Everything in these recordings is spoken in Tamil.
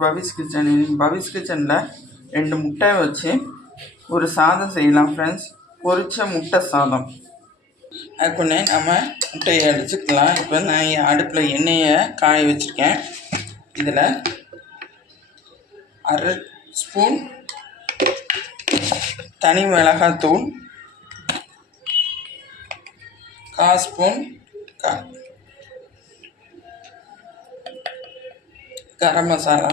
பவிஸ் கிச்சன் இன்னைக்கு பவிஸ் கிச்சனில் ரெண்டு முட்டை வச்சு ஒரு சாதம் செய்யலாம் ஃப்ரெண்ட்ஸ் பொரிச்ச முட்டை சாதம். அதுக்குன்னே நம்ம முட்டையை அடிச்சுக்கலாம். இப்போ நான் என் அடுப்பில் எண்ணெயை காய வச்சுருக்கேன். இதில் அரை ஸ்பூன் தனி மிளகாத்தூள் கால் ஸ்பூன் கா கரம் மசாலா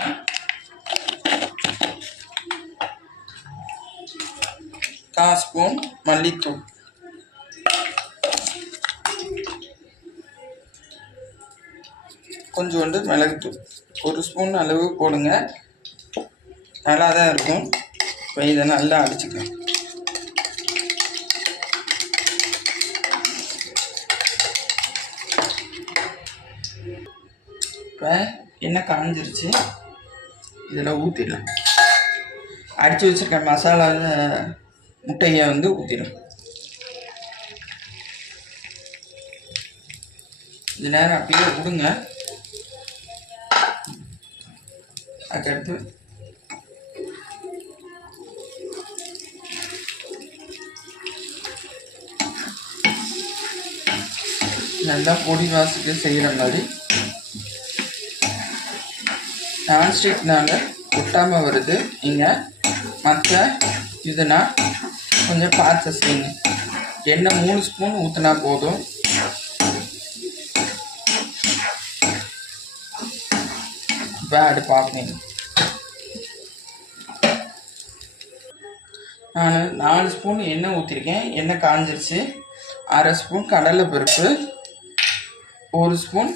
கால் ஸ்பூன் மல்லித்தூள் கொஞ்சோண்டு மிளகுத்தூள். ஒரு ஸ்பூன் அளவு போடுங்க. நல்லா தான் இருக்கும். இப்போ இதை நல்லா அடிச்சுக்கலாம். இப்போ எண்ணெய் காஞ்சிருச்சு இதெல்லாம் ஊற்றிடலாம் அடித்து வச்சுருக்க மசாலா முட்டையை வந்து ஊற்றிடும் இது நேரம் அப்படியே விடுங்க. அதுக்கடுத்து நல்லா பொடி வாசிக்க செய்கிற மாதிரி நான்ஸ்டிக்னால ஒட்டாமல் வருது. நீங்கள் மற்ற இதுனா கொஞ்சம் பார்த்து செய்யுங்க எண்ணெய் மூணு ஸ்பூன் ஊற்றினா போதும். இப்போ அடுப்பு நான் நாலு ஸ்பூன் எண்ணெய் ஊற்றிருக்கேன் எண்ணெய் காஞ்சிருச்சு. அரை ஸ்பூன் கடலை பருப்பு. ஒரு ஸ்பூன்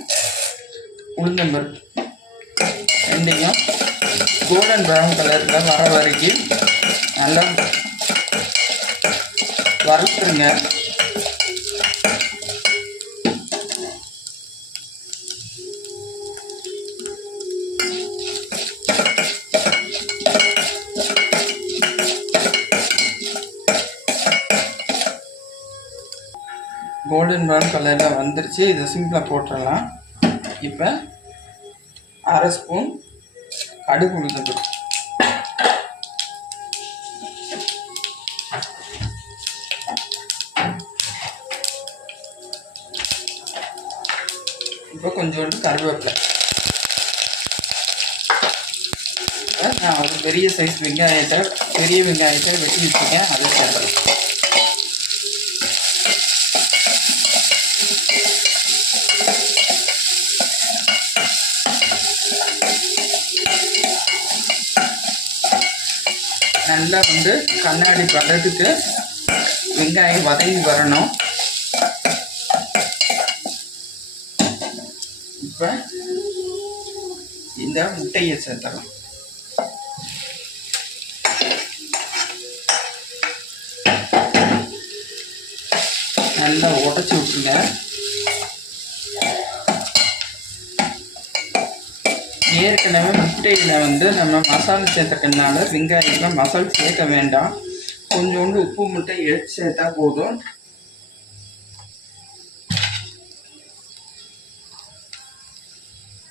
உளுந்தம்பருப்பு. ரெண்டையும் கோல்டன் ப்ரௌன் கலரில் வர வரைக்கும் நல்லா வறுத்துருங்க. கோல்டன் ப்ரௌன் கலரில் வந்துருச்சு. இதை சிம்பிளாக போட்டுடலாம். இப்போ அரை ஸ்பூன் கடுகு உளுந்தம்பு இப்போ கொஞ்சோண்டு கருவேப்பிலை. நான் ஒரு பெரிய சைஸ் வெங்காயத்தை பெரிய வெங்காயத்தை வெட்டி வச்சுருக்கேன் அதை சேர்த்துறேன் நல்லா வந்து கண்ணாடி பதத்துக்கு வெங்காயம் வதங்கி வரணும். இப்போ இந்த முட்டையை சேர்த்துறோம். நல்லா உடச்சி விட்ருங்க ஏற்கனவே முட்டையில் வந்து நம்ம மசாலா சேர்த்துக்கனால வெங்காயத்தில் மசாலா சேர்க்க வேண்டாம். கொஞ்சோண்டு உப்பு முட்டை எடுத்து சேர்த்தா போதும்.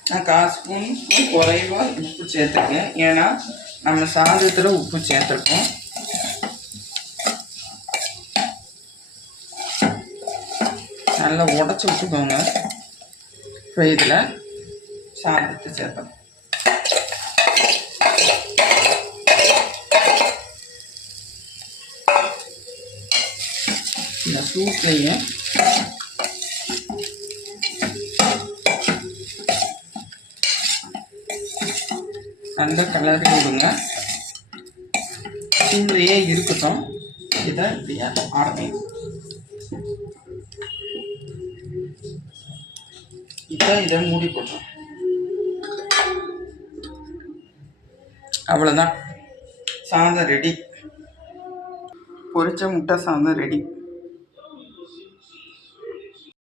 நான் கால் ஸ்பூன் குறைவாக உப்பு சேர்த்துருக்கேன் ஏன்னா நம்ம சாதத்தில் உப்பு சேர்த்துருக்கோம். நல்லா உடச்சி விட்டுக்கோங்க. இப்போ இதில் சாதத்தை சேர்த்துக்கோங்க. இந்த சூட்லேயே அந்த கலரி விடுங்க சூழ்நிலையே இருக்கட்டும். இதை இப்படியா ஆரம்பிக்கும் இப்போ இதை மூடி போட்டோம் அவ்வளோதான் சாதம் ரெடி பொரிச்ச முட்டை சாதம் ரெடி